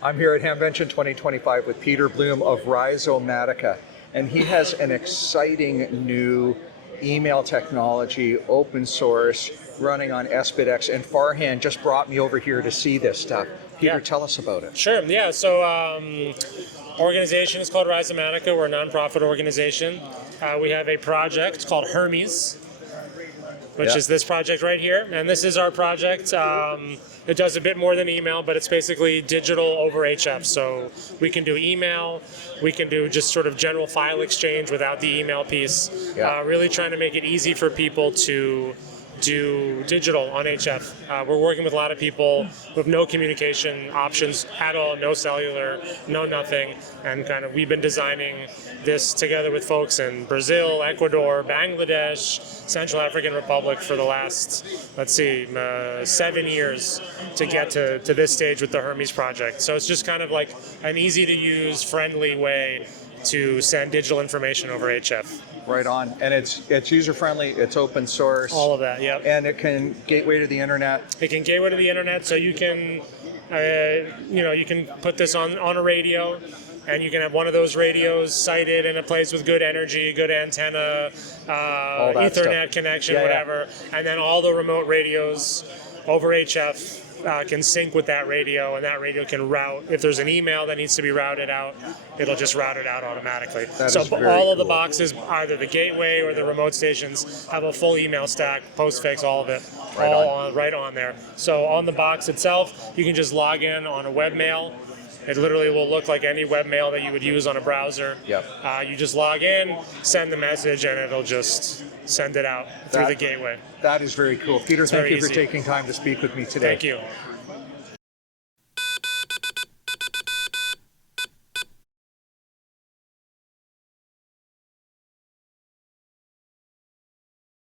I'm here at Hamvention 2025 with Peter Bloom of Rhizomatica, and he has an exciting new email technology, open source, running on SBitX, and Farhan just brought me over here to see this stuff. Peter, tell us about it. Sure, yeah, so organization is called Rhizomatica. We're a nonprofit organization. We have a project called Hermes, which is this project right here, and this is our project. It does a bit more than email, but it's basically digital over HF. So we can do email, we can do just sort of general file exchange without the email piece. Really trying to make it easy for people to do digital on HF. We're working with a lot of people who have no communication options at all, no cellular, no nothing, and kind of we've been designing this together with folks in Brazil, Ecuador, Bangladesh, Central African Republic for the last, 7 years to get to this stage with the Hermes project. So it's just kind of like an easy to use, friendly way to send digital information over HF. Right on, and it's user friendly, it's open source. All of that, yep. And it can gateway to the internet. It can gateway to the internet, so you can, you can put this on a radio, and you can have one of those radios sited in a place with good energy, good antenna, Ethernet stuff. connection, whatever, and then all the remote radios over HF can sync with that radio, and that radio can route. If there's an email that needs to be routed out, it'll just route it out automatically. So all of the boxes, either the gateway or the remote stations, have a full email stack, postfix, all of it, right on there. So on the box itself, you can just log in on a webmail. It literally will look like any webmail that you would use on a browser. You just log in, send the message, and it'll just send it out through the gateway. That is very cool. Peter, thank you for taking time to speak with me today. Thank you.